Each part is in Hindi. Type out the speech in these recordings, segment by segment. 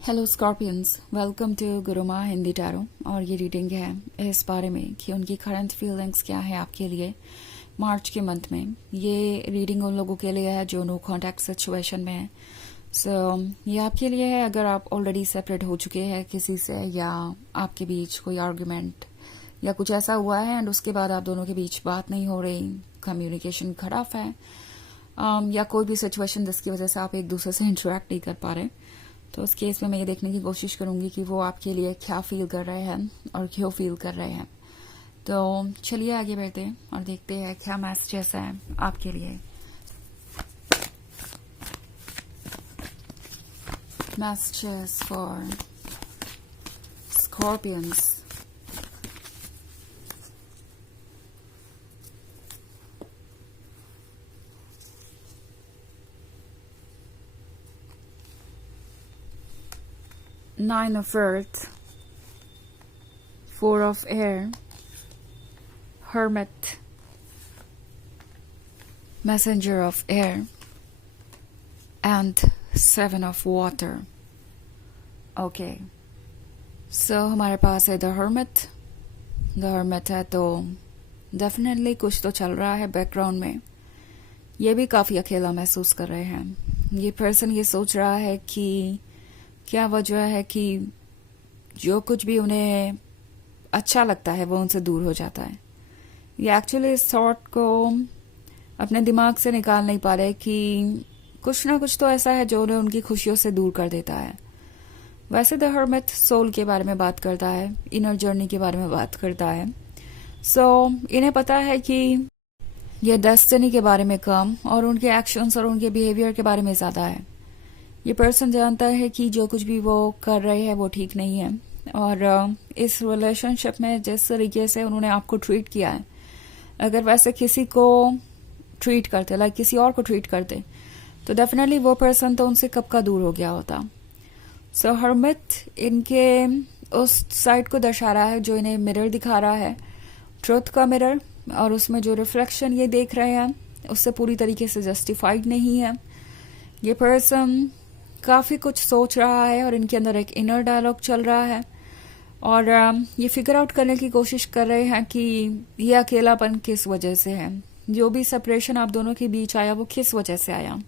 Hello Scorpions, welcome to Guruma Hindi tarot. और ये रीडिंग है इस बारे में कि उनकी करंट फीलिंग्स क्या है आपके लिए मार्च के मंथ में। ये रीडिंग उन लोगों के लिए है जो नो कॉन्टैक्ट सिचुएशन में है। ये आपके लिए है अगर आप ऑलरेडी सेपरेट हो चुके हैं किसी से, या आपके बीच कोई आर्गुमेंट या कुछ ऐसा हुआ है एंड उसके बाद आप दोनों के बीच बात नहीं हो रही, कम्युनिकेशन खराब है, या कोई भी सिचुएशन जिसकी वजह से आप एक दूसरे से इंटरेक्ट नहीं कर पा रहे। तो उस केस में मैं ये देखने की कोशिश करूंगी कि वो आपके लिए क्या फील कर रहे हैं और क्यों फील कर रहे हैं। तो चलिए आगे बढ़ते हैं और देखते हैं क्या मैसेजेस है आपके लिए। Messages for Scorpions. Nine of Earth, Four of Air, Hermit, Messenger of Air, and Seven of Water. Okay. So हमारे पास है द हर्मिट। द हर्मिट है तो डेफिनेटली कुछ तो चल रहा है बैकग्राउंड में। ये भी काफी अकेला महसूस कर रहे हैं। ये पर्सन ये सोच रहा है कि क्या वजह है कि जो कुछ भी उन्हें अच्छा लगता है वो उनसे दूर हो जाता है। ये एक्चुअली इस थॉट को अपने दिमाग से निकाल नहीं पा रहे कि कुछ ना कुछ तो ऐसा है जो उन्हें उनकी खुशियों से दूर कर देता है। वैसे द हर्मिट सोल के बारे में बात करता है, इनर जर्नी के बारे में बात करता है। इन्हें पता है कि ये डेस्टिनी के बारे में कम और उनके एक्शंस और उनके बिहेवियर के बारे में ज्यादा है। ये पर्सन जानता है कि जो कुछ भी वो कर रहे हैं वो ठीक नहीं है, और इस रिलेशनशिप में जिस तरीके से उन्होंने आपको ट्रीट किया है, अगर वैसे किसी को ट्रीट करते, लाइक किसी और को ट्रीट करते, तो डेफिनेटली वो पर्सन तो उनसे कब का दूर हो गया होता। हर्मिट इनके उस साइड को दर्शा रहा है जो इन्हें मिरर दिखा रहा है, ट्रुथ का मिरर, और उसमें जो रिफ्लेक्शन ये देख रहे हैं उससे पूरी तरीके से जस्टिफाइड नहीं है। ये पर्सन काफी कुछ सोच रहा है और इनके अंदर एक इनर डायलॉग चल रहा है, और ये फिगर आउट करने की कोशिश कर रहे हैं कि ये अकेलापन किस वजह से है, जो भी सेपरेशन आप दोनों के बीच आया वो किस वजह से आया।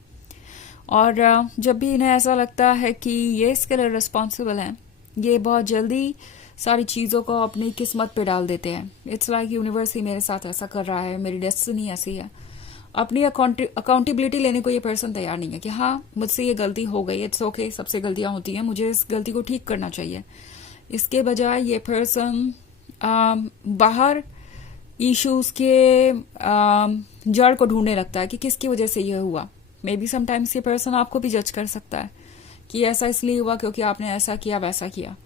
और जब भी इन्हें ऐसा लगता है कि ये इसके लिए रिस्पॉन्सिबल है, ये बहुत जल्दी सारी चीजों को अपनी किस्मत पे डाल देते हैं। इट्स लाइक यूनिवर्स ही मेरे साथ ऐसा कर रहा है, मेरी डेस्टिनी ऐसी है। अपनी अकाउंटेबिलिटी लेने को ये पर्सन तैयार नहीं है कि हाँ मुझसे ये गलती हो गई, इट्स ओके, सबसे गलतियां होती हैं, मुझे इस गलती को ठीक करना चाहिए। इसके बजाय ये पर्सन बाहर इश्यूज के जड़ को ढूंढने लगता है कि किसकी वजह से ये हुआ। मे बी समटाइम्स ये पर्सन आपको भी जज कर सकता है कि ऐसा इसलिए हुआ क्योंकि आपने ऐसा किया वैसा किया,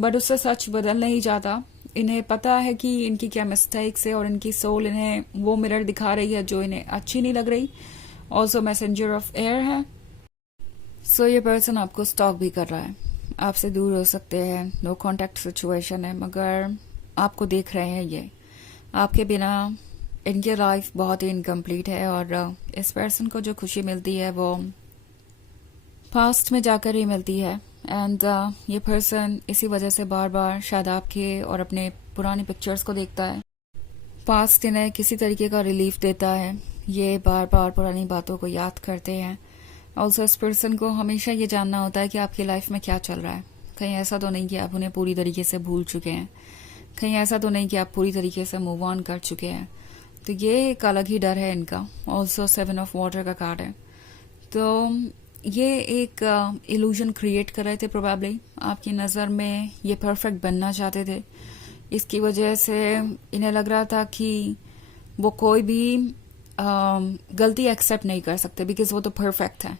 बट उससे सच बदल नहीं जाता। इन्हें पता है कि इनकी क्या मिस्टेक्स है और इनकी सोल इन्हें वो मिरर दिखा रही है जो इन्हें अच्छी नहीं लग रही। ऑल्सो मैसेंजर ऑफ एयर है। ये पर्सन आपको स्टॉक भी कर रहा है, आपसे दूर हो सकते हैं, नो कॉन्टैक्ट सिचुएशन है, मगर आपको देख रहे हैं। ये आपके बिना इनकी लाइफ बहुत ही इनकम्प्लीट है, और इस पर्सन को जो खुशी मिलती है वो पास्ट में जाकर ही मिलती है। एंड ये पर्सन इसी वजह से बार बार शायद आपके और अपने पुरानी पिक्चर्स को देखता है। पास्ट इन्हें किसी तरीके का रिलीफ देता है, ये बार बार पुरानी बातों को याद करते हैं। ऑल्सो इस पर्सन को हमेशा ये जानना होता है कि आपकी लाइफ में क्या चल रहा है। कहीं ऐसा तो नहीं कि आप उन्हें पूरी तरीके से भूल चुके हैं, कहीं ऐसा तो नहीं कि आप पूरी तरीके से मूव ऑन कर चुके हैं। तो ये एक अलग ही डर है इनका। ऑल्सो 7 ऑफ वाटर का कार्ड है, तो ये एक इल्यूजन क्रिएट कर रहे थे प्रोबेबली। आपकी नज़र में ये परफेक्ट बनना चाहते थे, इसकी वजह से इन्हें लग रहा था कि वो कोई भी गलती एक्सेप्ट नहीं कर सकते बिकॉज वो तो परफेक्ट है।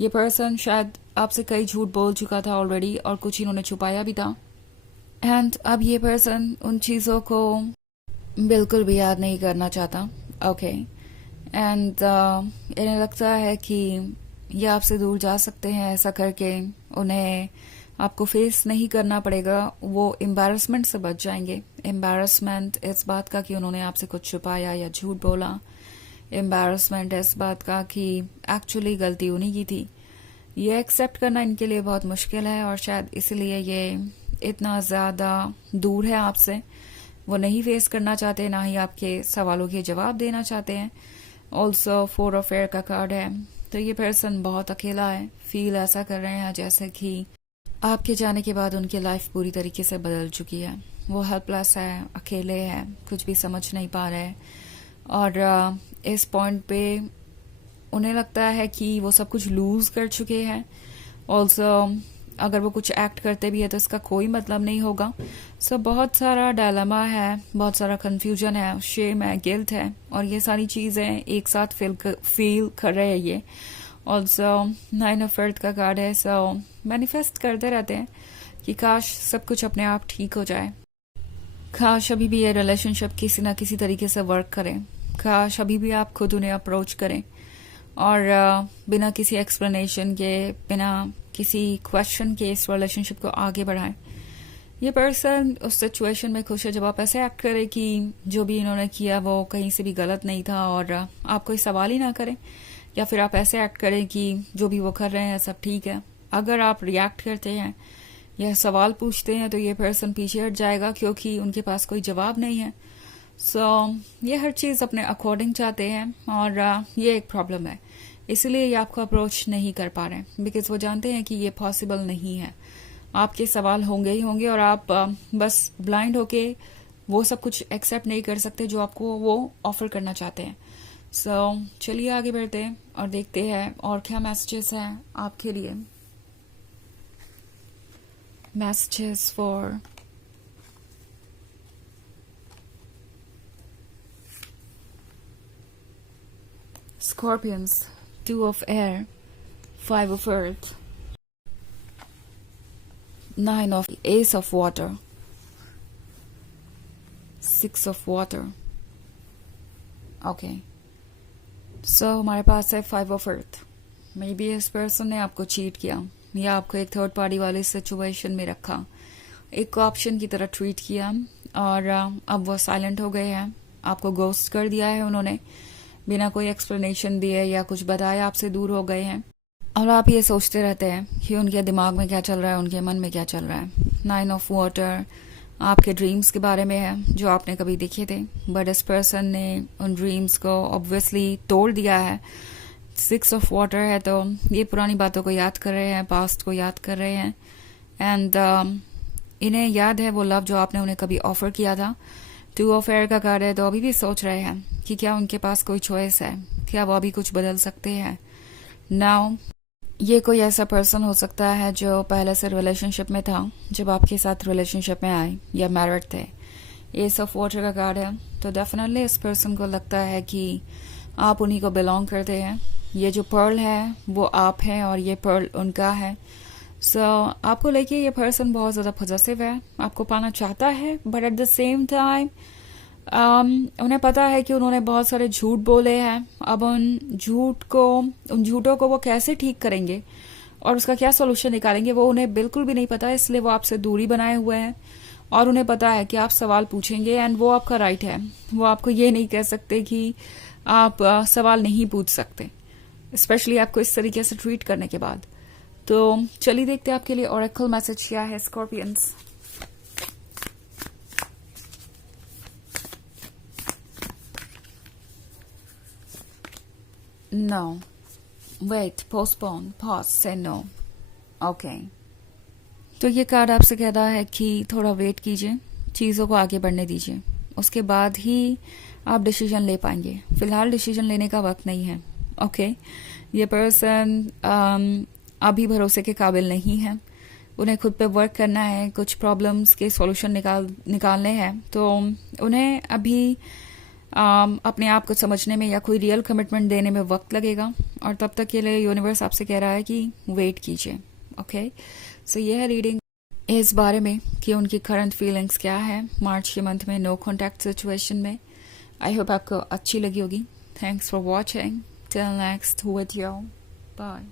ये पर्सन शायद आपसे कई झूठ बोल चुका था ऑलरेडी, और कुछ इन्होंने छुपाया भी था। एंड अब ये पर्सन उन चीज़ों को बिल्कुल भी याद नहीं करना चाहता। ओके। एंड इन्हें लगता है कि ये आपसे दूर जा सकते हैं, ऐसा करके उन्हें आपको फेस नहीं करना पड़ेगा, वो एम्बैरसमेंट से बच जाएंगे। एम्बैरसमेंट इस बात का कि उन्होंने आपसे कुछ छुपाया या झूठ बोला, एम्बैरसमेंट इस बात का कि एक्चुअली गलती उन्हीं की थी। ये एक्सेप्ट करना इनके लिए बहुत मुश्किल है और शायद इसलिए ये इतना ज़्यादा दूर है आपसे। वो नहीं फेस करना चाहते, ना ही आपके सवालों के जवाब देना चाहते हैं। ऑल्सो 4 ऑफ एयर का कार्ड है, तो ये पर्सन बहुत अकेला है। फील ऐसा कर रहे हैं जैसे कि आपके जाने के बाद उनकी लाइफ पूरी तरीके से बदल चुकी है। वो हेल्पलेस है, अकेले है, कुछ भी समझ नहीं पा रहे हैं। और इस पॉइंट पे उन्हें लगता है कि वो सब कुछ लूज कर चुके हैं। ऑल्सो अगर वो कुछ एक्ट करते भी है तो इसका कोई मतलब नहीं होगा। सो बहुत सारा डायलेमा है, बहुत सारा कंफ्यूजन है, शेम है, गिल्ट है, और ये सारी चीज़ें एक साथ फील कर रहे हैं ये। ऑल्सो 9 ऑफ अर्थ का कार्ड है। सो मैनिफेस्ट करते रहते हैं कि काश सब कुछ अपने आप ठीक हो जाए, काश अभी भी ये रिलेशनशिप किसी ना किसी तरीके से वर्क करे, काश अभी भी आप खुद उन्हें अप्रोच करें और बिना किसी एक्सप्लेनेशन के, बिना किसी क्वेश्चन के इस रिलेशनशिप को आगे बढ़ाएं। ये पर्सन उस सिचुएशन में खुश है जब आप ऐसे एक्ट करें कि जो भी इन्होंने किया वो कहीं से भी गलत नहीं था और आप कोई सवाल ही ना करें, या फिर आप ऐसे एक्ट करें कि जो भी वो कर रहे हैं सब ठीक है। अगर आप रिएक्ट करते हैं या सवाल पूछते हैं तो ये पर्सन पीछे हट जाएगा क्योंकि उनके पास कोई जवाब नहीं है। ये हर चीज़ अपने अकॉर्डिंग चाहते हैं और ये एक प्रॉब्लम है। इसलिए ये आपको अप्रोच नहीं कर पा रहे हैं बिकॉज वो जानते हैं कि ये पॉसिबल नहीं है। आपके सवाल होंगे ही होंगे और आप बस ब्लाइंड होके वो सब कुछ एक्सेप्ट नहीं कर सकते जो आपको वो ऑफर करना चाहते हैं। चलिए आगे बढ़ते हैं और देखते हैं और क्या मैसेजेस हैं आपके लिए। Messages for Scorpions, 2 of air, 5 of earth, 9 of ace of water, 6 of water. Okay. हमारे पास है 5 of earth. मे बी इस पर्सन ने आपको चीट किया या आपको एक थर्ड पार्टी वाले सिचुएशन में रखा, एक ऑप्शन की तरह ट्रीट किया और अब वो साइलेंट हो गए हैं। आपको गोस्ट कर दिया है उन्होंने, बिना कोई एक्सप्लेनेशन दिए या कुछ बताया आपसे दूर हो गए हैं। और आप ये सोचते रहते हैं कि उनके दिमाग में क्या चल रहा है, उनके मन में क्या चल रहा है। 9 ऑफ वाटर आपके ड्रीम्स के बारे में है जो आपने कभी देखे थे, बट इस पर्सन ने उन ड्रीम्स को ऑब्वियसली तोड़ दिया है। 6 ऑफ वाटर है तो ये पुरानी बातों को याद कर रहे हैं, पास्ट को याद कर रहे हैं एंड इन्हें याद है वो लव जो आपने उन्हें कभी ऑफर किया था। 2 ऑफ एयर का कार्ड है तो अभी भी सोच रहे हैं कि क्या उनके पास कोई चॉइस है, क्या वो अभी कुछ बदल सकते हैं। नाउ ये कोई ऐसा पर्सन हो सकता है जो पहले से रिलेशनशिप में था जब आपके साथ रिलेशनशिप में आए या मैरिड थे। एस ऑफ वाटर का कार्ड है तो डेफिनेटली इस पर्सन को लगता है कि आप उन्हीं को बिलोंग करते हैं। ये जो पर्ल है वो आप हैं और ये पर्ल उनका है। आपको लेके ये पर्सन बहुत ज़्यादा पॉजिटिव है, आपको पाना चाहता है, but at the same time उन्हें पता है कि उन्होंने बहुत सारे झूठ बोले हैं। अब उन झूठों को वो कैसे ठीक करेंगे और उसका क्या सोल्यूशन निकालेंगे वो उन्हें बिल्कुल भी नहीं पता है। इसलिए वो आपसे दूरी बनाए हुए हैं और उन्हें पता है कि आप सवाल पूछेंगे एंड वो आपका राइट है। वो आपको ये नहीं कह सकते कि आप सवाल नहीं पूछ सकते, स्पेशली आपको इस तरीके से ट्रीट करने के बाद। तो चलिए देखते हैं आपके लिए ओरेकल मैसेज क्या है Scorpions. No. Wait, postpone, pause, say no. Okay. तो ये कार्ड आपसे कह रहा है कि थोड़ा वेट कीजिए, चीज़ों को आगे बढ़ने दीजिए, उसके बाद ही आप डिसीजन ले पाएंगे। फिलहाल डिसीजन लेने का वक्त नहीं है। ओके ये पर्सन अभी भरोसे के काबिल नहीं है, उन्हें खुद पे वर्क करना है, कुछ प्रॉब्लम्स के सॉल्यूशन निकालने हैं। तो उन्हें अभी अपने आप को समझने में या कोई रियल कमिटमेंट देने में वक्त लगेगा और तब तक के लिए यूनिवर्स आपसे कह रहा है कि वेट कीजिए। ओके ये है रीडिंग इस बारे में कि उनकी करंट फीलिंग्स क्या है मार्च के मंथ में नो कॉन्टैक्ट सिचुएशन में। आई होप आपको अच्छी लगी होगी। Thanks for watching, till next with you, bye.